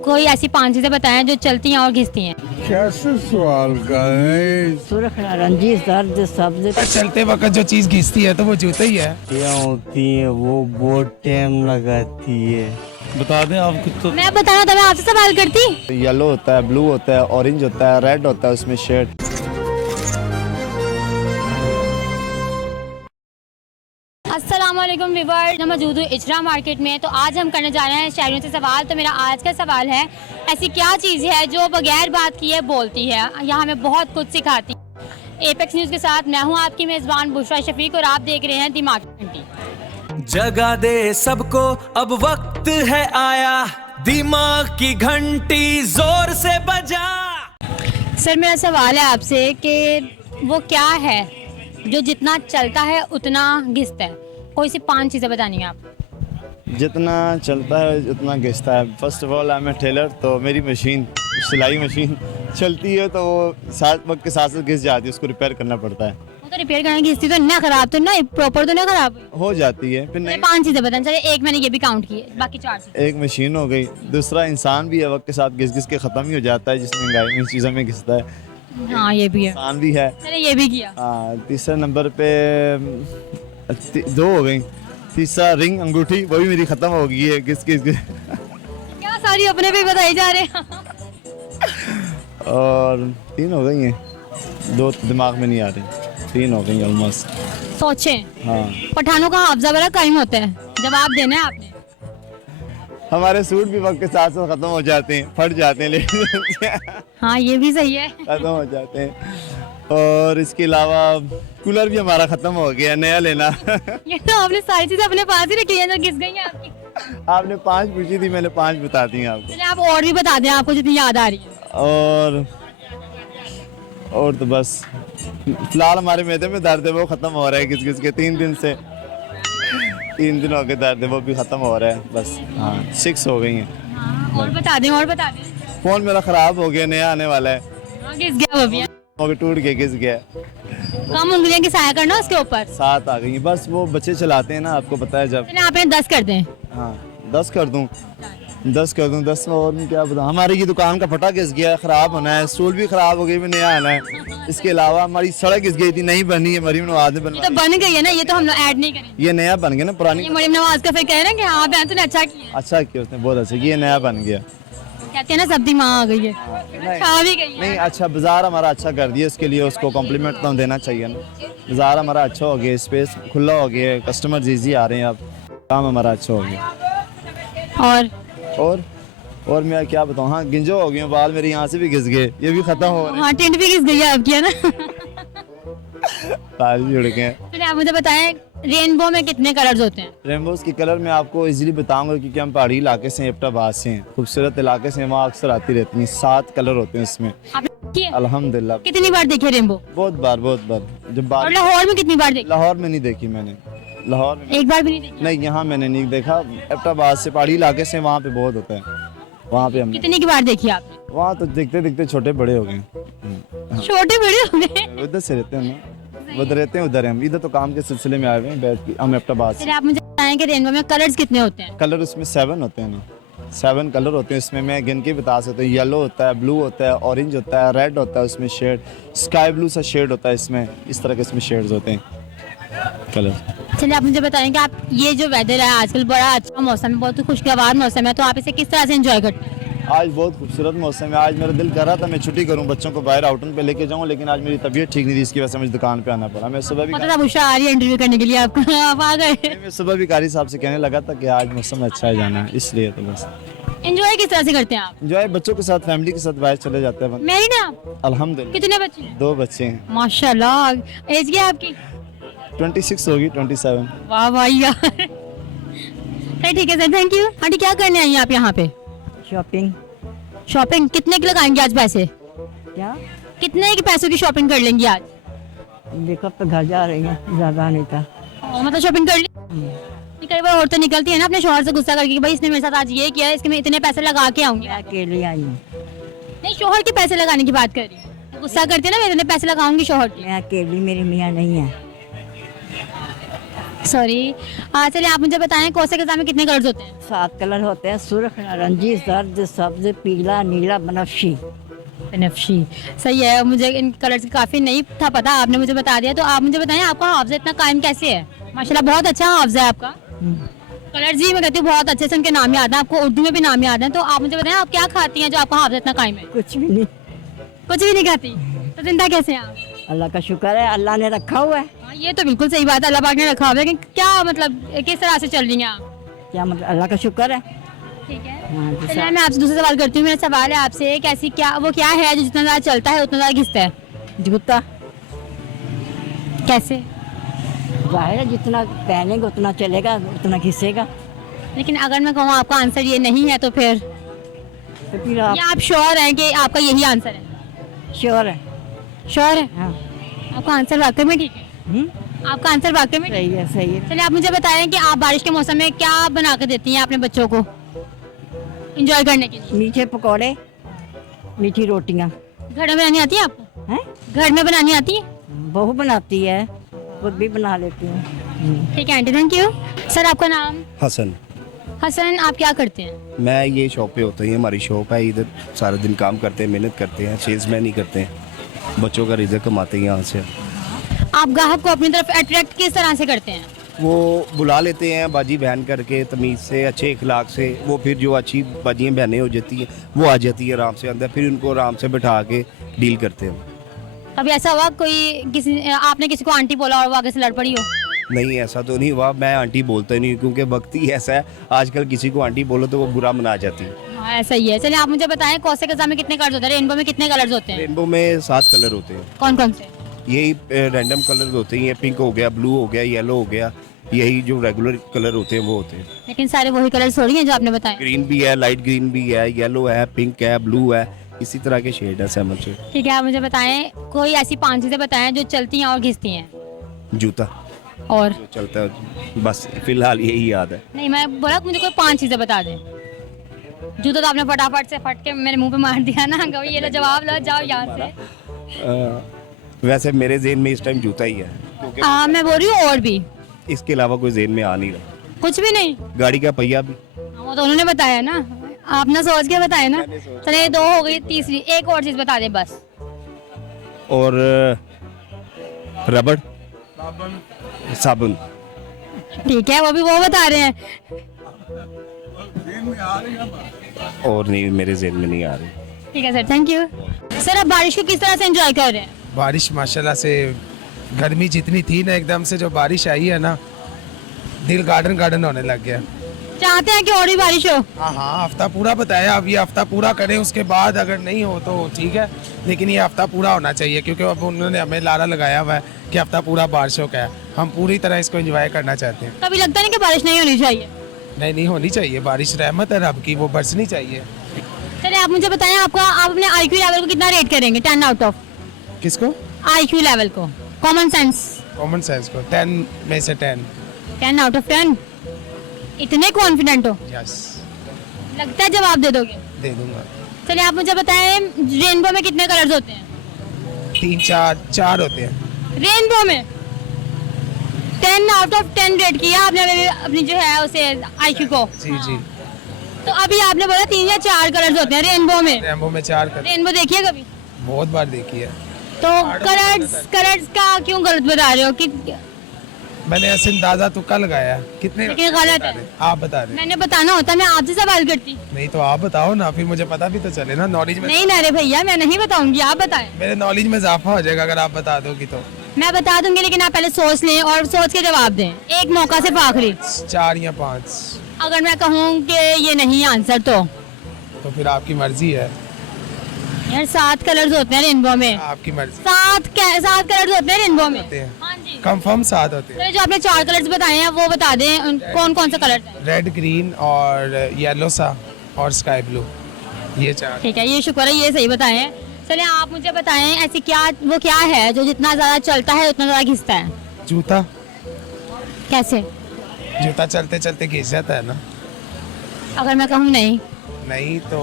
कोई ऐसी 5 चीजें बताएं जो चलती हैं और घिसती हैं। कैसे सवाल कर रहे हैं? सुर्ख नारंगी सर्द सब्ज चलते वक्त जो चीज घिसती है तो वो जूता ही है। क्या होती है वो बहुत टाइम लगाती है। बता दें आप कुछ तो। मैं बताना था, मैं आपसे सवाल करती। येलो होता है, ब्लू होता है, ऑरेंज होता है, रेड होता है उसमें शेड। अस्सलामुअलैकुम व्यूअर्स, मैं मौजूद हूँ इजरा मार्केट में। तो आज हम करने जा रहे हैं शहरियों से सवाल। तो मेरा आज का सवाल है, ऐसी क्या चीज़ है जो बगैर बात किए बोलती है, यहाँ हमें बहुत कुछ सिखाती है। एपेक्स न्यूज़ के साथ मैं हूँ आपकी मेज़बान बुशरा शफीक और आप देख रहे हैं दिमागी घंटी। जगा दे सबको अब वक्त है आया, दिमाग की घंटी जोर से बजा। सर मेरा सवाल है आपसे कि वो क्या है जो जितना चलता है उतना घिसता है। कोई सी 5 चीज़ें बतानी है आप। जितना चलता है उतना घिसता है। First of all I am a tailor, तो मेरी मशीन, सिलाई मशीन चलती है तो वो साथ वक्त के साथ साथ घिस जाती है, उसको रिपेयर करना पड़ता है। वो तो रिपेयर करने घिसती तो ना खराब, तो ना प्रॉपर तो ना खराब हो जाती है फिर नहीं। 5 चीज़ें बताएं। चलिए एक मैंने ये भी काउंट की है, बाकी 4 चीज़ें। एक मशीन हो गई, दूसरा इंसान भी है, वक्त के साथ घिस घिस के ख़त्म ही हो जाता है, जिस महंगाई में चीज़ों में घिसता है। हाँ ये भी है, इंसान भी है। मैंने ये भी किया। हाँ, तीसरे नंबर पे 2 हो गई। तीसरा रिंग अंगूठी, वो भी मेरी ख़त्म हो गई है घिस घिस के। क्या सारी अपने पे बताई जा रहे हैं। और 3 हो गई हैं, 2 दिमाग में नहीं आ रही, 3 हो गई ऑलमोस्ट। सोचें, हाँ, पठानों का हाफजा बड़ा कायम होता है, जवाब देना है आपने। हमारे सूट भी वक्त के साथ साथ ख़त्म हो जाते हैं, फट जाते हैं, लेकिन हाँ ये भी सही है। ख़त्म हो जाते हैं। और इसके अलावा कूलर भी हमारा ख़त्म हो गया, नया लेना। ये तो आपने सारी चीजें अपने पास ही रखी हैं जो घिस गई हैं आपकी। आपने 5 पूछी थी, मैंने 5 बता दी हैं आपको। चलिए आप और भी बता दें आपको जितनी याद आ रही है। और तो बस फिलहाल हमारे मैदे में दर्द है, वो ख़त्म हो रहा है घिस घिस के। 3 दिन से 3 दिन हो गए दर्द है, वो भी ख़त्म हो रहा है बस। हाँ 6 हो गई हैं। हाँ, और बता दें, और बता दें। फ़ोन मेरा ख़राब हो गया, नया आने वाला है, हाँ, घिस गया वो भी है। वो भी टूट के घिस गया। कम उंगलियां घिसाया करना उसके ऊपर। 7 आ गई हैं, बस वो बच्चे चलाते हैं ना, आपको पता है जब। चलिए आप इन्हें 10 कर दें। हाँ 10 कर दूँ, 10 कर दूँ। 10 में और मैं क्या बताऊँ, हमारी ये दुकान का फटा घिस गया, ख़राब होना है, स्टूल भी ख़राब हो गई, में नया आना है। इसके अलावा हमारी सड़क घिस गई थी, नहीं बनी है, मरीम नवाज ने ये तो बनवाई। बन गई है ना, ये तो हम लोग ऐड नहीं करेंगे। ये नया बन गया ना, पुरानी। ये मरीम नवाज का फिर कह रहे हैं कि हाँ बहन तूने अच्छा किया। अच्छा किया उसने, बहुत अच्छा, ये नया बन गया। कहते हैं ना सबदी माँ आ गई है, छा भी गई है। नहीं अच्छा, बाजार हमारा अच्छा कर दिया, इसके लिए उसको कॉम्प्लीमेंट तो देना चाहिए ना। बाजार हमारा अच्छा हो गया, स्पेस खुला हो गया, कस्टमर जी आ रहे हैं, अब काम हमारा अच्छा हो गया। और मैं क्या बताऊँ, हाँ गिंजो हो गए, बाल मेरे यहाँ से भी घिस गए, ये भी खत्म हो रहे हैं। हाँ टिंट भी घिस गई है आपकी, है ना। बाल भी उड़ गए। चलिए आप मुझे बताएं, रेनबो में कितने कलर्स होते हैं। रेनबोज के कलर मैं आपको इजीली बताऊंगा, क्योंकि हम पहाड़ी इलाके से हैं, एबटाबाद से हैं, खूबसूरत इलाके से, वहाँ अक्सर आती रहती हैं। 7 कलर होते हैं उसमें, आपने देखी है? अल्हम्दुलिल्लाह। कितनी बार देखी है रेनबो? बहुत बार जब और बार। लाहौर में कितनी बार देखी? लाहौर में नहीं देखी मैंने, लाहौर में एक बार भी नहीं देखी। नहीं, यहाँ मैंने नहीं देखा। एबटाबाद से, पहाड़ी इलाके से, वहाँ पे बहुत होता है, वहाँ पे हमने। कितनी की बार देखी आपने? वहाँ तो देखते देखते छोटे बड़े हो गए। छोटे बड़े हो गए। उधर से रहते हैं ना, उधर रहते हैं, उधर हैं हम, इधर तो काम के सिलसिले में आए हुए हैं, हम एबटाबाद से। चलिए आप मुझे बताएं कि रेनबो में कलर्स कितने होते हैं। कलर उसमें 7 होते हैं ना, 7 कलर होते हैं इसमें, मैं गिन के बता सकता हूँ। येलो होता है, ब्लू होता है, ऑरेंज होता है, रेड होता है, उसमें शेड स्काई ब्लू सा शेड होता है इसमें, इस तरह के इसमें शेड्स होते हैं कलर। चलिए आप मुझे बताएं कि आप ये जो वेदर है आजकल, बड़ा अच्छा मौसम है, बहुत ही खुशगवार मौसम है, तो आप इसे किस तरह से एंजॉय करते हैं? आज बहुत खूबसूरत मौसम है। आज मेरा दिल कर रहा था मैं छुट्टी करूं, बच्चों को बाहर आउटिंग पे लेके जाऊं, लेकिन आज मेरी तबीयत ठीक नहीं थी, इसकी वजह से मुझे दुकान पे आना पड़ा। मैं सुबह भी पता था बुशरा आ रही है इंटरव्यू करने के लिए आपको, आप आ गए। मैं सुबह भी कारी साहब से कहने लगा था कि आज मौसम अच्छा है, जाना है, इसलिए तो बस। एंजॉय किस तरह से करते हैं आप? जो है बच्चों के साथ, फैमिली के साथ बाहर चले जाते हैं। मैरिड हैं आप? अल्हम्दुलिल्लाह। कितने बच्चे हैं? 2 बच्चे हैं। माशाल्लाह। एज क्या है आपकी? 26 होगी, 27। वाह भाई यार। ठीक है सर, थैंक यू। आंटी क्या करने आई हैं आप यहाँ पे? शॉपिंग। शॉपिंग कितने के लगाएंगे आज पैसे? क्या कितने के पैसों की शॉपिंग कर लेंगी आज? देखो अब तो घर जा रही हैं, ज़्यादा नहीं था। मतलब शॉपिंग कर ली। कई बार औरतें निकलती है ना अपने शौहर से गुस्सा करके कि भाई इसने मेरे साथ आज ये किया है, इसके मैं इतने पैसे लगा के आऊंगी। मैं अकेली आई हूँ। नहीं, शौहर के पैसे लगाने की बात कर रही हूँ। गुस्सा करती है ना, मैं इतने पैसे लगाऊंगी शौहर के। मैं अकेली, मेरी मियाँ नहीं है। सॉरी। चलिए आप मुझे बताएं कौन से कलर में कितने कलर्स होते हैं? 7 कलर होते हैं, सुर्ख, नारंगी, जर्द, सब्ज, पीला, नीला, बनफशी। बनफशी, सही है। मुझे इन कलर्स काफ़ी नहीं था पता, आपने मुझे बता दिया। तो आप मुझे बताएं आपका हाफजा इतना कायम कैसे है? माशाल्लाह बहुत अच्छा हाफजा है आपका। कलर्स जी मैं कहती हूँ बहुत अच्छे से उनके नाम याद है, आपको उर्दू में भी नाम याद है। तो आप मुझे बताएं आप क्या खाती हैं जो आपका हाफजा इतना कायम है? कुछ भी नहीं, कुछ भी नहीं खाती तो जिंदा कैसे हैं आप? अल्लाह का शुक्र है, अल्लाह ने रखा हुआ है। हाँ, ये तो बिल्कुल सही बात है, अल्लाह पाक ने रखा हुआ है। लेकिन क्या मतलब किस तरह से चल रही हैं आप? क्या मतलब, अल्लाह का शुक्र है। ठीक है। हाँ, चलिए मैं आपसे दूसरा सवाल करती हूँ। मेरा सवाल है आपसे कैसी क्या वो क्या है जो जितना ज़्यादा चलता है उतना ज़्यादा घिसता है? जूता। कैसे? जाहिर है, जितना पहनेंगे उतना चलेगा, उतना घिसेगा। लेकिन अगर मैं कहूँ आपका आंसर ये नहीं है तो फिर तो फिर आप या आप श्योर हैं कि आपका यही आंसर है? श्योर है। श्योर है? हाँ। आपका आंसर वाकई में ठीक है? आपका आंसर वाकई में ठीक सही है, सही है। है? चलिए आप मुझे बताएं कि आप बारिश के मौसम में क्या बना के देती हैं अपने बच्चों को एंजॉय करने के लिए? मीठे पकौड़े, मीठी रोटियाँ। घर में बनानी आती है आपको? हैं? घर में बनानी आती है? बहू बनाती है, खुद भी बना लेती हूँ। ठीक है आंटी, थैंक यू। सर आपका नाम? हसन। हसन, आप क्या करते हैं? मैं ये शॉप पे होता ही, हमारी शॉप है इधर, सारा दिन काम करते हैं, मेहनत करते हैं, सेल्समैन ही करते हैं, बच्चों का रिजल्ट कमाते हैं यहाँ से। आप ग्राहक को अपनी तरफ अट्रैक्ट किस तरह से करते हैं? वो बुला लेते हैं बाजी बहन करके, तमीज़ से, अच्छे इखलाक से। वो फिर जो अच्छी बाजियाँ बहनें हो जाती हैं वो आ जाती है आराम से अंदर, फिर उनको आराम से बैठा के डील करते हैं। कभी ऐसा हुआ कोई आपने किसी को आंटी बोला और वो आगे से लड़ पड़ी हो? नहीं, ऐसा तो नहीं हुआ। मैं आंटी बोलता ही नहीं, क्योंकि वक्त ही ऐसा है आजकल, किसी को आंटी बोलो तो वो बुरा मना जाती है। हाँ ऐसा ही है। चलिए आप मुझे बताएं कौसे कज़ा में कितने कलर्स होते हैं? रेनबो में कितने कलर्स होते हैं? रेनबो में 7 कलर होते हैं। कौन कौन से? यही रैंडम कलर होते हैं, पिंक हो गया, ब्लू हो गया, येलो हो गया, यही जो रेगुलर कलर होते हैं वो होते हैं। लेकिन सारे वही कलर्स थोड़ी हैं जो आपने बताए। ग्रीन भी है, लाइट ग्रीन भी है, येलो है, पिंक है, ब्लू है, इसी तरह के शेड है, 7 शेड। ठीक है, आप मुझे बताएं कोई ऐसी 5 चीजें बताएं जो चलती हैं और घिसती हैं। जूता और जो चलता है, बस फिलहाल यही याद है। नहीं, मैं बोला मुझे कोई 5 चीजें बता दें। जूता तो आपने फटाफट से फट के मेरे मुंह पे मार दिया ना। कभी ये लो जवाब लो, जाओ यहाँ से। वैसे मेरे जेहन में इस टाइम जूता ही है, क्योंकि मैं बोल रही हूँ और भी इसके अलावा कोई जेहन में आ नहीं रहा। कुछ भी नहीं? गाड़ी का पहिया भी। वो तो उन्होंने बताया ना, आपने सोच के बताया ना। चलिए 2 हो गई, तीसरी एक और चीज बता दे बस। और रबड़, साबुन। ठीक है, वो भी वो बता रहे हैं। और नहीं, मेरे जेहन में नहीं आ रही। ठीक है सर, थैंक यू। सर आप बारिश को किस तरह से एंजॉय कर रहे हैं? बारिश माशाल्लाह से, गर्मी जितनी थी ना, एकदम से जो बारिश आई है ना, दिल गार्डन गार्डन होने लग गया। चाहते हैं कि और भी बारिश हो? हाँ हाँ, हफ्ता पूरा बताया, अब ये हफ्ता पूरा करें, उसके बाद अगर नहीं हो तो ठीक है, लेकिन ये हफ्ता पूरा होना चाहिए, क्योंकि अब उन्होंने हमें लारा लगाया हुआ है कि हफ्ता पूरा बारिशों का है। हम पूरी तरह इसको एंजॉय करना चाहते हैं। कभी लगता नहीं कि बारिश नहीं होनी चाहिए? नहीं होनी चाहिए, बारिश रहमत है रब की, वो बरसनी चाहिए। चलिए आप मुझे बताएं आप अपने IQ लेवल को कितना रेट करेंगे 10 आउट ऑफ? किसको? IQ लेवल को, कॉमन सेंस। कॉमन सेंस को 10 में से 10। 10 आउट ऑफ 10? इतने कॉन्फिडेंट हो? यस, लगता है जवाब दे दोगे? दे दूंगा। चलिए आप मुझे बताएं रेनबो में कितने कलर्स होते हैं? 3 4 होते हैं। रेनबो में 10 आउट ऑफ 10 रेट किया आपने अपनी जो है उसे IQ को। जी। तो अभी आपने बोला 3 या 4 कलर्स होते हैं रेनबो में। रेनबो में 4 कलर। रेनबो देखिए कभी? बहुत बार देखी है। तो कलर्स का क्यों गलत बता रहे हो? कि मैंने ऐसे अंदाजा तुक्का लगाया। कितने? लेकिन गलत है। आप बता दें। मैंने बताना होता, मैं आपसे सवाल करती। नहीं तो आप बताओ ना, फिर मुझे पता भी तो चले ना, नॉलेज में। नहीं ना रे भैया, मैं नहीं बताऊंगी, आप बताएं। मेरे नॉलेज में इजाफा हो जाएगा अगर आप बता दोगी तो। मैं बता दूंगी, लेकिन आप पहले सोच लें और सोच के जवाब दें। एक मौका से आखिरी। 4 या 5। अगर मैं कहूँ कि ये नहीं आंसर तो फिर आपकी मर्जी है। यार 7 कलर्स होते हैं रेनबो में। आपकी मर्जी। 7 कलर्स होते हैं रेनबो में। होते हैं। हाँ जी। कंफर्म 7 होते हैं। चलिए जो आपने 4 कलर्स बताए हैं वो बता दें, कौन कौन से कलर हैं? रेड, ग्रीन और येलो सा और स्काई ब्लू, ये 4। ठीक है, ये शुक्र है, ये सही बताए हैं। चलिए आप मुझे बताएं ऐसी क्या है जो जितना ज्यादा चलता है उतना ज्यादा घिसता है? जूता। कैसे? जूता चलते चलते घिस जाता है ना। अगर मैं कहूँ नहीं तो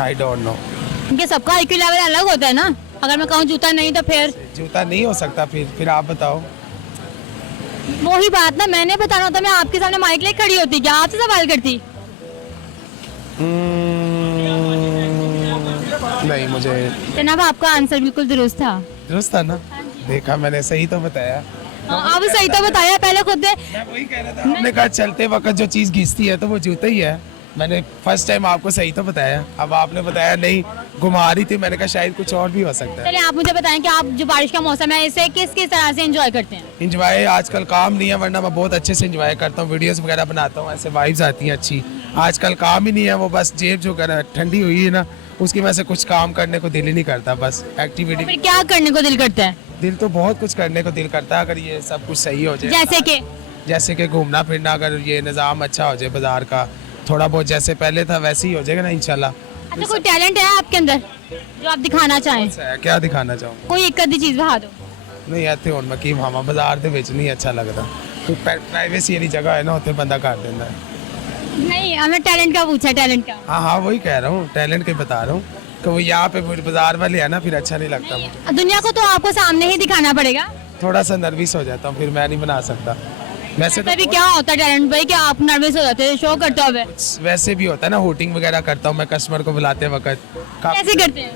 आई डोंट नो। क्योंकि सबका IQ लेवल अलग होता है ना। अगर मैं कहूँ जूता नहीं तो फिर जूता नहीं हो सकता, फिर आप बताओ। वही बात ना, मैंने बताना होता, मैं आपके सामने माइक लेके खड़ी होती, क्या आपसे सवाल करती? नहीं, मुझे जनाब आपका आंसर बिल्कुल दुरुस्त था। दुरुस्त था ना? देखा, मैंने सही तो बताया। आप सही तो बताया, पहले खुद ने। मैं वही कह रहा था, आपने कहा चलते वक्त जो चीज घिसती है तो वो जूता ही है। मैंने फर्स्ट टाइम आपको सही तो बताया, अब आपने बताया नहीं, घुमा रही थी, मैंने कहा शायद कुछ और भी हो सकता है। चलिए आप मुझे बताएं कि आप जो बारिश का मौसम है इसे किस किस तरह से एंजॉय करते हैं? इंजॉय आजकल काम नहीं है, वरना मैं बहुत अच्छे से इंजॉय करता हूँ, वीडियोस वगैरह बनाता हूँ, ऐसे वाइब्स आती हैं अच्छी। आजकल काम ही नहीं है, वो बस जेब जो कर ठंडी हुई है ना, उसकी वजह से कुछ काम करने को दिल ही नहीं करता, बस एक्टिविटी। फिर क्या करने को दिल करता है? दिल तो बहुत कुछ करने को दिल करता है, अगर ये सब कुछ सही हो जाए। जैसे कि घूमना फिरना, अगर ये निज़ाम अच्छा हो जाए बाजार का, थोड़ा बहुत जैसे पहले था वैसे ही हो जाएगा ना इंशाल्लाह। अच्छा, कोई टैलेंट है आपके अंदर जो आप दिखाना चाहें? क्या दिखाना चाहूँ? कोई एक आधी चीज दिखा दो। नहीं ਇੱਥੇ ਹੁਣ ਮੈਂ ਕੀ ਭਾਵਾਂ, ਬਾਜ਼ਾਰ ਦੇ ਵਿੱਚ ਨਹੀਂ अच्छा लगता, कोई प्राइवेसी वाली जगह है ना, ਉੱਥੇ ਬੰਦਾ कर देता है। नहीं, हमें टैलेंट का पूछा, टैलेंट का। हाँ, वही कह रहा हूँ, टैलेंट के बता रहा हूँ कि वो यहाँ पे बाजार वाले है ना, फिर अच्छा नहीं लगता मुझे। दुनिया को तो आपको सामने ही दिखाना पड़ेगा। थोड़ा सा नर्वस हो जाता हूँ, फिर मैं नहीं बना सकता। वैसे तो भी क्या होता है टैलेंट भाई, कि आप नर्वस हो जाते हैं शो करते हुए? वैसे भी होता है ना, होटिंग वगैरह करता हूँ मैं कस्टमर को बुलाते वक्त। कैसे करते हैं?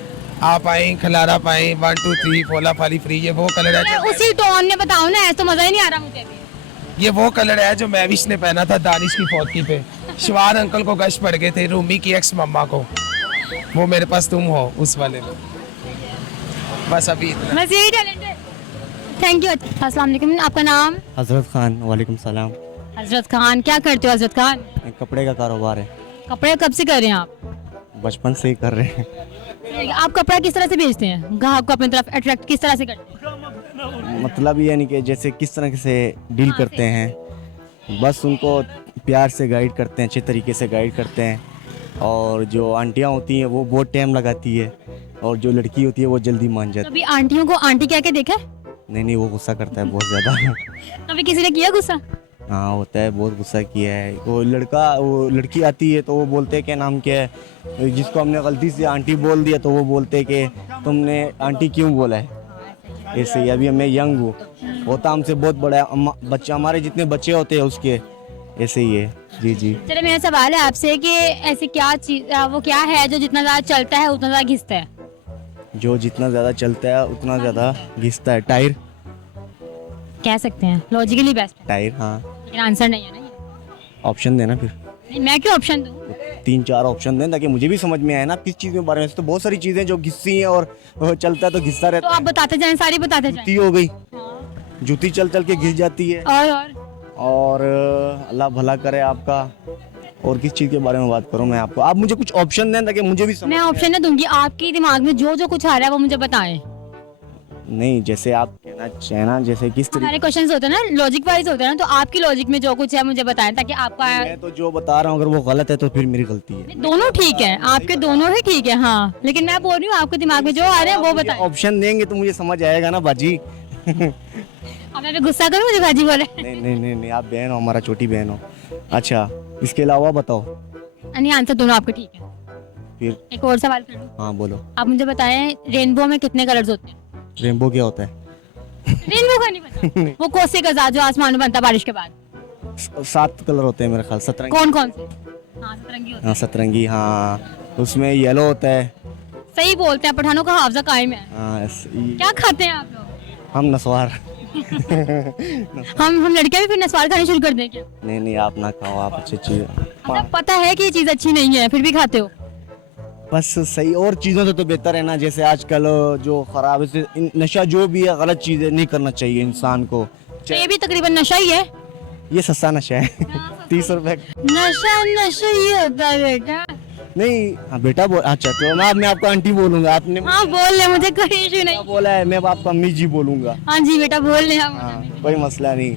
आप आए, खलारा पाए, 1 2 3 फोला फाली फ्री, ये वो कलर है। उसी टोन में बताओ ना, ऐसा तो मजा ही नहीं आ रहा मुझे भी। ये वो कलर है जो मैविश ने पहना था दानिश की फौतगी पे। शिवार अंकल को गश पड़ गए थे, रूमी की एक्स मम्मा को, वो मेरे पास तुम हो उस वाले में। बस अभी इतना। बस यही टैलेंट है। Thank you. अस्सलाम वालेकुम, आपका नाम? हजरत खान। वालेकुम सलाम। हजरत खान, क्या करते हो हजरत खान? कपड़े का कारोबार है। कपड़े कब से कर रहे हैं आप? बचपन से ही कर रहे हैं। आप कपड़ा किस तरह से बेचते हैं, ग्राहक को अपनी तरफ अट्रैक्ट किस तरह से करते हैं? मतलब ये नहीं कि जैसे किस तरह से डील करते हैं, बस उनको प्यार से गाइड करते हैं, अच्छे तरीके से गाइड करते हैं। और जो आंटियाँ होती हैं वो बहुत टाइम लगाती है, और जो लड़की होती है वो जल्दी मान जाती कभी आंटियों को आंटी कह के देखा है? है। नहीं, वो गुस्सा करता है बहुत ज़्यादा। कभी किसी ने किया गुस्सा? हाँ, होता है, बहुत गुस्सा किया है। वो लड़की आती है तो वो बोलते हैं क्या नाम क्या है, जिसको हमने गलती से आंटी बोल दिया तो वो बोलते हैं कि तुमने आंटी क्यों बोला है। ऐसे ही अभी मैं यंग हूँ, होता हमसे बहुत बड़ा है, बच्चा हमारे जितने बच्चे होते हैं उसके, ऐसे ही है। जी जी। चलो, मेरा सवाल है आपसे कि ऐसी क्या चीज, वो क्या है जो जितना ज़्यादा चलता है उतना ज़्यादा घिसता है? जो जितना ज़्यादा चलता है उतना ज़्यादा घिसता है। टायर। कह सकते हैं, लॉजिकली बेस्ट है, टायर, हाँ। लेकिन आंसर नहीं है ना ये। ऑप्शन देना फिर। नहीं, मैं क्यों ऑप्शन दूँ? 3 4 ऑप्शन दें ताकि मुझे भी समझ में आए ना किस चीज़ के बारे में। तो बहुत सारी चीज़ें जो घिसती हैं और चलता है तो घिसता तो रहता आप बताते जाएं, सारी बताते है। जाएं। जूती हो गई, हाँ। जूती चल चल के घिस जाती है। और अल्लाह भला करे आपका। और किस चीज़ के बारे में बात करूं मैं आपको? आप मुझे कुछ ऑप्शन दें ताकि मुझे भी समझ। मैं ऑप्शन ना दूंगी, आपके दिमाग में जो जो कुछ आ रहा है वो मुझे बताएं। नहीं, जैसे आप कहना चाहें ना, जैसे किस तरीके। हमारे क्वेश्चंस होते हैं ना, लॉजिक वाइज होते हैं ना, तो आपकी लॉजिक में जो कुछ है मुझे बताएं ताकि आपका। मैं तो जो बता रहा हूँ अगर वो गलत है तो फिर मेरी गलती है। दोनों ठीक है, आपके दोनों ही ठीक है, हाँ, लेकिन मैं बोल रही हूँ आपके दिमाग में जो आ रहा है वो बताएं। ऑप्शन देंगे तो मुझे समझ आएगा ना बाजी। अब मैं भी गुस्सा करूँ, मुझे भाजी बोले? नहीं, आप बहन हो, हमारा छोटी बहन हो। अच्छा, इसके अलावा बताओ। नहीं, आंसर दोनों आपके ठीक है। फिर एक और सवाल कर लूं? हाँ बोलो। आप मुझे बताएं, रेनबो में कितने कलर्स होते हैं? रेनबो क्या होता है? रेनबो का नहीं पता? वो कोसे का जो आसमान में बनता है बारिश के बाद। 7 कलर होते हैं मेरे ख्याल। सतरंगी। कौन कौन से? हाँ, सतरंगी होता है। हाँ, सतरंगी, हाँ। उसमें येलो होता है। सही बोलते हैं, पठानों का हाफजा कायम है। हाँ, क्या खाते हैं आप लोग? हम नस्वार। हम लड़कियां भी फिर नस्वार खाने शुरू कर दें क्या? नहीं, आप ना खाओ, आप अच्छी चीज। मतलब पता है कि ये चीज अच्छी नहीं है फिर भी खाते हो? बस सही और चीज़ों से तो बेहतर है ना। जैसे आजकल जो खराब है, नशा जो भी है गलत चीज़ें नहीं करना चाहिए इंसान को। तो ये भी तकरीबन नशा ही है। ये सस्ता नशा है। 30 रुपए। नशा ही होता है बेटा। नहीं, हाँ बेटा बोल। अच्छा, तो मैं आपको आंटी बोलूंगा। आपने हाँ बोल ले, मुझे कोई इशू नहीं। बोला है, मैं आपको अम्मी जी बोलूंगा। हाँ जी बेटा, बोल ले। हाँ, कोई मसला नहीं।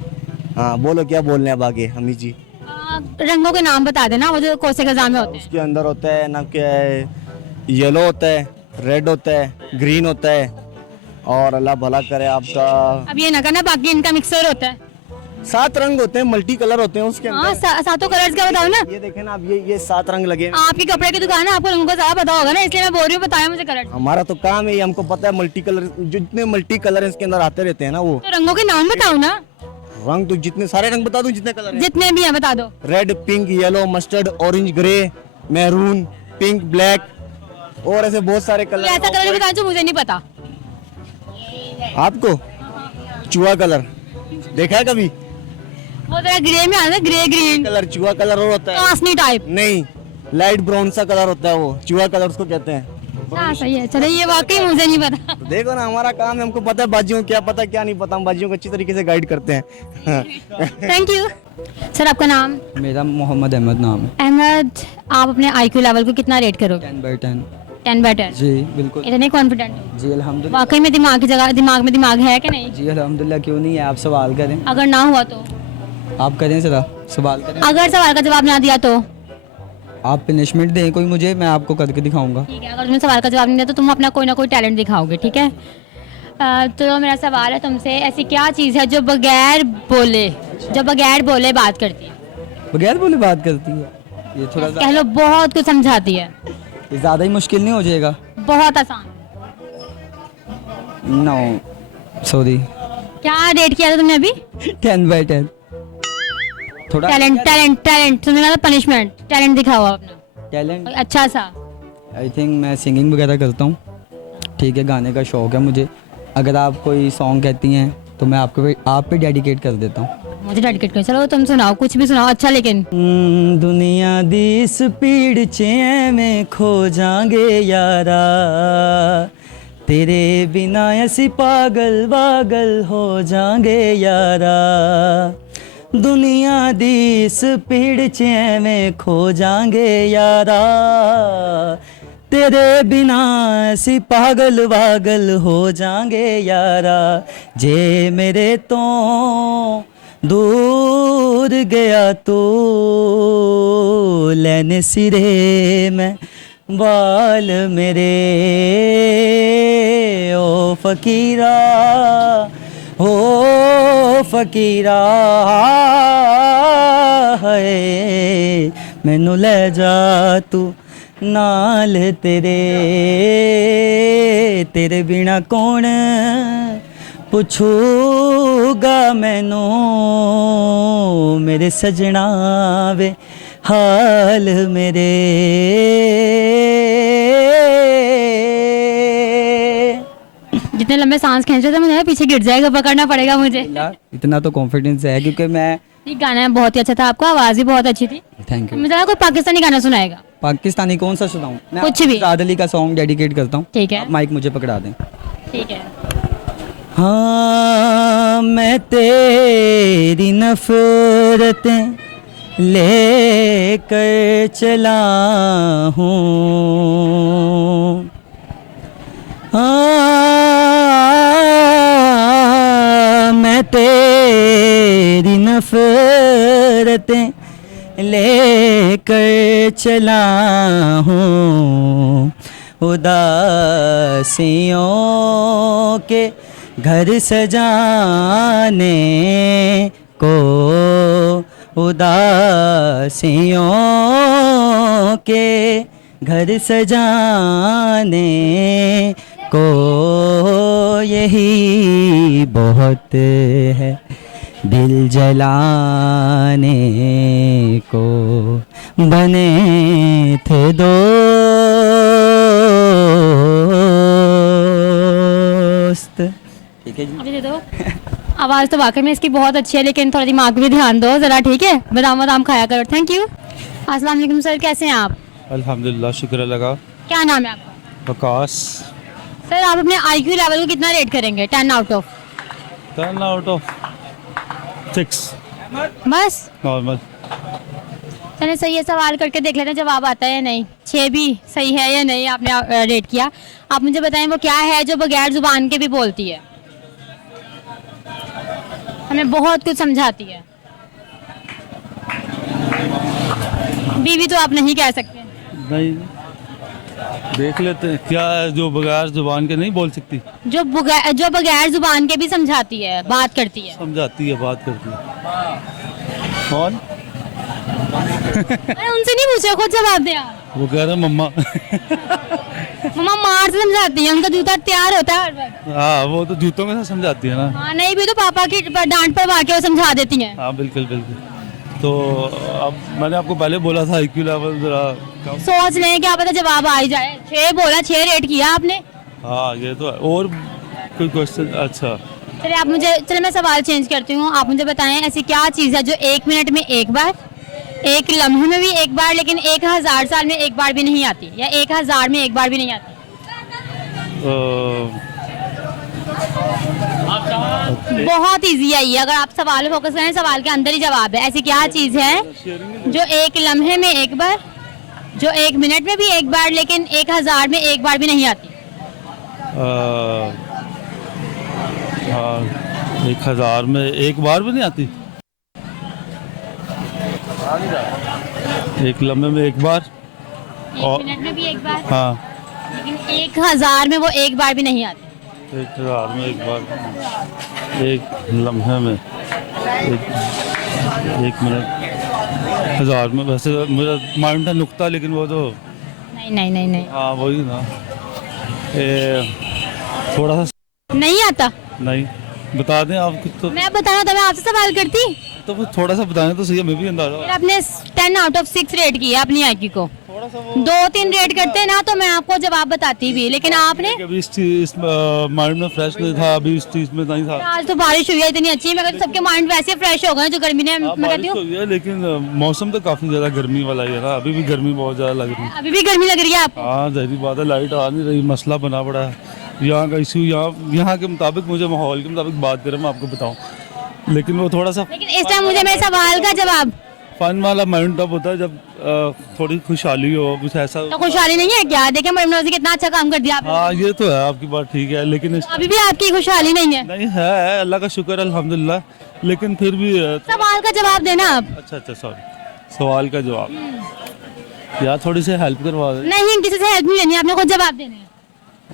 हाँ बोलो, क्या बोलने हैं अब आगे अम्मी जी? रंगों के नाम बता देना, वो जो कोसे खज़ां में होते हैं। उसके अंदर होता है ना, क्या है, येलो होता है, रेड होता है, ग्रीन होता है, और अल्लाह भला करे आपका। अब ये ना करना, बाकी इनका मिक्सर होता है। 7 रंग होते हैं, मल्टी कलर होते हैं उसके हाँ अंदर। सातों कलर्स का बताओ ना। ये देखें ना, अब ये 7 रंग लगे हैं। आपकी कपड़े की दुकान है, आपको रंगों का ज्यादा पता होगा ना, इसलिए मैं बोल रही हूँ, बताया मुझे कलर। हमारा तो काम है, ये हमको पता है मल्टी कलर, जितने मल्टी कलर इसके अंदर आते रहते हैं ना वो तो रंगों के नाम बताओ ना, रंग। तो जितने सारे रंग बता दूं, जितने कलर हैं। जितने भी हैं बता दो। Red, pink, yellow, mustard, orange, grey, maroon, pink, black और ऐसे बहुत सारे कोई कलर। ऐसा कलर बताओ जो मुझे नहीं पता। आपको चूहा कलर देखा है कभी? वो जरा ग्रे में आता है, ग्रे ग्रीन कलर चूहा कलर और होता है। कासनी टाइप। नहीं, लाइट ब्राउन सा कलर होता है, वो चूहा कलर उसको कहते हैं। हाँ सही है, चलो ये वाकई मुझे नहीं पता। तो देखो ना, हमारा काम है, हमको पता है बाजियों को क्या पता क्या नहीं पता, हम बाजियों को अच्छी तरीके से गाइड करते हैं। Thank you sir. आपका नाम? मेरा मोहम्मद अहमद नाम है। अहमद, आप अपने IQ लेवल को कितना रेट करोगे? 10/10। 10/10। जी बिल्कुल। इतने कॉन्फिडेंट हो? जी अल्हम्दुलिल्लाह। वाकई में दिमाग की जगह, दिमाग में दिमाग है कि नहीं? जी अल्हम्दुलिल्लाह, क्यों नहीं है, आप सवाल करें। अगर ना हुआ तो? आप करें ज़रा, सवाल करें। अगर सवाल का जवाब ना दिया तो? आप पनिशमेंट दें कोई मुझे, मैं आपको करके दिखाऊंगा। ठीक है, अगर तुमने सवाल का जवाब नहीं दिया तो तुम अपना कोई ना कोई टैलेंट दिखाओगे, ठीक है? तो मेरा सवाल है तुमसे, ऐसी क्या चीज़ है जो बगैर बोले बात करती है? बगैर बोले बात करती है? ये थोड़ा कह लो बहुत कुछ समझाती है। ज़्यादा ही मुश्किल नहीं हो जाएगा? बहुत आसान। No sorry. क्या रेट किया था तुमने अभी? 10/10। थोड़ा टैलेंट तुमने कहा पनिशमेंट, टैलेंट दिखाओ अपना टैलेंट। अच्छा सा। आई थिंक मैं सिंगिंग वगैरह करता हूँ, ठीक है, गाने का शौक है मुझे। अगर आप कोई सॉन्ग कहती हैं तो मैं आप पे डेडिकेट कर देता हूँ। मुझे डेडिकेट करो, चलो तुम सुनाओ, कुछ भी सुनाओ अच्छा। लेकिन दुनिया दी स्पीड च में खो जांगे यारा, तेरे बिना ऐसी पागल वागल हो जांगे यारा। दुनिया दी स्पीड च में खो जांगे यारा, तेरे बिना ऐसी पागल वागल हो जांगे यारा। जे मेरे तो दूर गया तो लेने सिरे में बाल मेरे, ओ फकीरा ओ फकीरा है, मैनू ले जा तू नाल तेरे, तेरे बिना कौन पुछूगा मैनू मेरे सजना वे हाल मेरे। जितने लंबे सांस खींच रहे थे मुझे पीछे गिर जाएगा, पकड़ना पड़ेगा मुझे। इतना तो कॉन्फिडेंस है क्योंकि मैं। ये गाना बहुत ही अच्छा था, आपका आवाज भी बहुत अच्छी थी। Thank you. मुझे लगा कोई पाकिस्तानी गाना सुनाएगा। पाकिस्तानी कौन सा सुनाऊं? मैं कुछ भी। आज़ाद अली का सॉन्ग डेडिकेट करता हूँ। ठीक है। आप माइक मुझे पकड़ा दें। ठीक है। हाँ मैं तेरी नफरतें लेकर चला हूँ, हाँ मैं तेरी नफरतें लेकर चला हूँ, उदासियों के घर सजाने को, उदासियों के घर सजाने को यही बहुत है, दिल जलाने को बने थे दोस्त। ठीक है जी। अभी दे दो। आवाज तो वाकई में इसकी बहुत अच्छी है, लेकिन थोड़ा दिमाग भी ध्यान दो जरा, ठीक है? बादाम खाया करो। Thank you. अस्सलाम वालेकुम सर, कैसे हैं आप? अल्हम्दुलिल्लाह, शुक्र लगा। क्या नाम है आपका? वकास। सर आप अपने IQ लेवल को कितना रेट करेंगे 10 आउट ऑफ? 10 आउट ऑफ 6 बस नॉर्मल। चलिए सही है, सवाल करके देख लेते हैं जवाब आता है या नहीं। 6 भी सही है या नहीं, आपने रेट किया। आप मुझे बताएं वो क्या है जो बगैर जुबान के भी बोलती है, हमें बहुत कुछ समझाती है। बीवी तो आप नहीं कह सकते। नहीं, देख लेते हैं क्या है जो बगैर जुबान के नहीं बोल सकती। जो बगैर जुबान के भी समझाती है, बात करती है। समझाती है, बात करती है। कौन? अरे उनसे नहीं पूछा, खुद जवाब दे आप। वो कह रहे हैं मम्मा। मम्मा मार से समझाती है, उनका जूता तैयार होता है हर वक्त। हाँ, वो तो जूतों में से समझाती है ना। हाँ, नहीं भी तो पापा की डांट पड़वा के वो समझा देती हैं। हाँ बिल्कुल बिल्कुल। तो अब मैंने आपको पहले बोला था IQ लेवल जरा कम। सोच लें, क्या पता जवाब आ ही जाए। 6 बोला, 6 रेट किया आपने। हाँ ये तो है। और कोई क्वेश्चन? अच्छा चलिए आप मुझे, चलिए मैं सवाल चेंज करती हूँ। आप मुझे बताएं ऐसी क्या चीज़ है जो 1 मिनट में एक बार, 1 लम्हे में भी एक बार, लेकिन 1000 साल में एक बार भी नहीं आती, या 1000 में एक बार भी नहीं आती। बहुत इजी है ये, अगर आप सवाल में फोकस करें, सवाल के अंदर ही जवाब है। ऐसी क्या चीज़ है जो 1 लम्हे में एक बार, जो 1 मिनट में भी एक बार, लेकिन 1000 में एक बार भी नहीं आती। 1000 में एक बार भी नहीं आती। 1 लम्हे में एक बार, 1 मिनट में भी एक बार, हाँ, लेकिन 1000 में वो एक बार भी नहीं आती। 1000 में एक बार, 1 लम्हे में, 1 मिनट, 1000 में। वैसे मेरा माइंड था नुक्ता, लेकिन वो तो नहीं नहीं नहीं नहीं, हाँ वही ना। थोड़ा सा नहीं आता। नहीं, बता दें आप कुछ तो। मैं बताना था, मैं आपसे सवाल करती। तो वो थोड़ा सा बताएं तो सही है, मैं भी अंदाजा। फिर आपने 10 आउट ऑफ 6 रेट किया अपनी IQ को। 2-3 रेट करते ना तो मैं आपको जवाब बताती भी, लेकिन आपने अभी इस माइंड में फ्रेश नहीं था, अभी इस चीज में नहीं था। आज तो बारिश हुई है इतनी अच्छी, मैं कहती हूँ सबके माइंड वैसे फ्रेश हो गए जो गर्मी ने, मैं कहती बारिश हूँ। हुई है, लेकिन मौसम तो काफी ज्यादा गर्मी वाला ही है ना। अभी भी गर्मी बहुत ज्यादा लग रही है। अभी भी गर्मी लग रही है आपको? हाँ जहरी बात है, लाइट आ नहीं रही, मसला बना पड़ा है यहाँ का इशू। यहाँ के मुताबिक, मुझे माहौल के मुताबिक बात करें मैं आपको बताऊँ, लेकिन वो थोड़ा सा लेकिन इस टाइम मुझे मेरे सवाल का जवाब। फन वाला माइंड तब होता है जब थोड़ी खुशहाली हो, कुछ ऐसा। तो खुशहाली नहीं है क्या? देखिए मैडम ने कितना अच्छा काम कर दिया आपने। हाँ ये तो है, आपकी बात ठीक है, लेकिन अभी भी आपकी खुशहाली नहीं है? नहीं है, अल्लाह का शुक्र अल्हम्दुलिल्लाह, लेकिन फिर भी सवाल का जवाब देना आप। अच्छा सॉरी, सवाल का जवाब यार, थोड़ी सी हेल्प करवा दे। नहीं, किसी से हेल्प नहीं लेनी, आपने खुद जवाब देना है।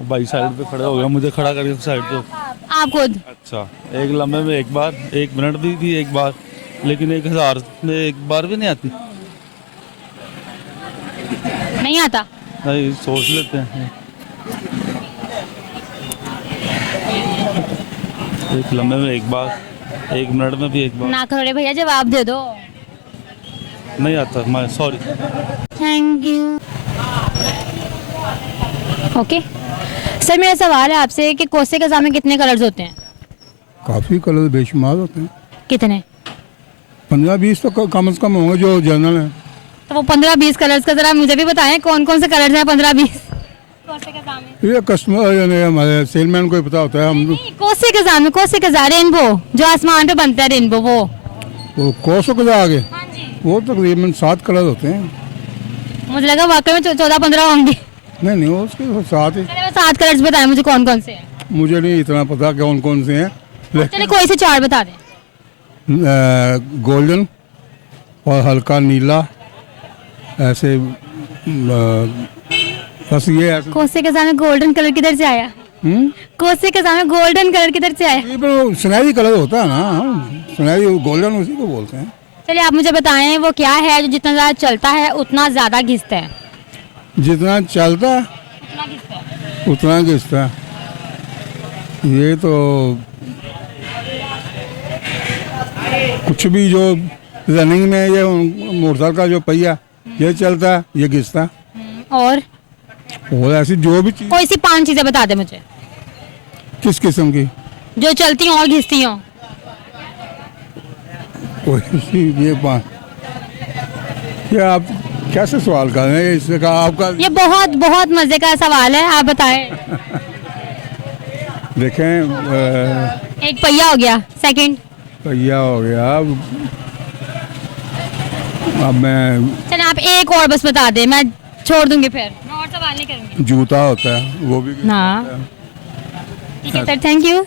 भाई साइड पे खड़ा हो गया, मुझे खड़ा करके साइड पे। आप खुद। अच्छा, 1 लम्हे में एक बार, 1 मिनट भी एक बार, लेकिन 1000 में एक बार भी नहीं आती। नहीं आता? नहीं, सोच लेते हैं। 1 लम्हे में एक बार, 1 मिनट में भी एक बार। ना करो भैया, जवाब दे दो। नहीं आता, मैं sorry. Thank you. Okay sir, मेरा सवाल है आपसे कि कोसे कज़ा में कितने कलर्स होते हैं? काफ़ी कलर बेशुमार होते हैं। कितने? 15-20 तो कम से कम होंगे जो जनरल हैं। तो वो 15-20 कलर्स का जरा मुझे भी बताएं, कौन कौन से कलर्स हैं 15-20 कोसे कज़ा में? ये कस्टमर यानी हमारे सेलमैन को ही पता होता है। हम कोसे कज़ा में, कोसे कज़ा रेनबो जो आसमान पे बनता है, रेनबो, वो कोसों के आगे हाँ जी। वो तकरीबन 7 कलर होते हैं। मुझे लगा वाकई में 14-15 होंगे। नहीं वो उसके साथ ही। चलिए 7 कलर्स बताएं मुझे, कौन कौन से हैं? मुझे नहीं इतना पता कौन कौन से हैं, चलिए कोई से 4 बता दें। गोल्डन और हल्का नीला, ऐसे बस ये ऐसे। कोसे कज़ा में गोल्डन कलर किधर से आया? कोसे कज़ा में गोल्डन कलर किधर से आया? ये पर सुनहरी कलर होता है ना, सुनहरी गोल्डन उसी को बोलते हैं। चलिए आप मुझे बताएं वो क्या है जो जितना ज़्यादा चलता है उतना ज़्यादा घिसता है? जितना चलता है उतना घिसता है। उतना घिसता है। ये तो कुछ भी जो रनिंग में, ये मोटरसाइकिल का जो पहिया ये चलता है, ये घिसता है। और ऐसी जो भी चीज। कोई सी 5 चीज़ें बता दे मुझे किस किस्म की जो चलती हों और घिसती हों। कोई सी ये 5। ये आप कैसे सवाल कर रहे हैं? इससे कहा आपका ये बहुत बहुत मज़े का सवाल है, आप बताएं। देखें, एक पहिया हो गया, सेकंड पहिया हो गया। अब मैं चलिए आप एक और बस बता दें, मैं छोड़ दूंगी, फिर मैं और सवाल नहीं करूंगी। जूता होता है, वो भी हाँ ठीक है सर, थैंक यू।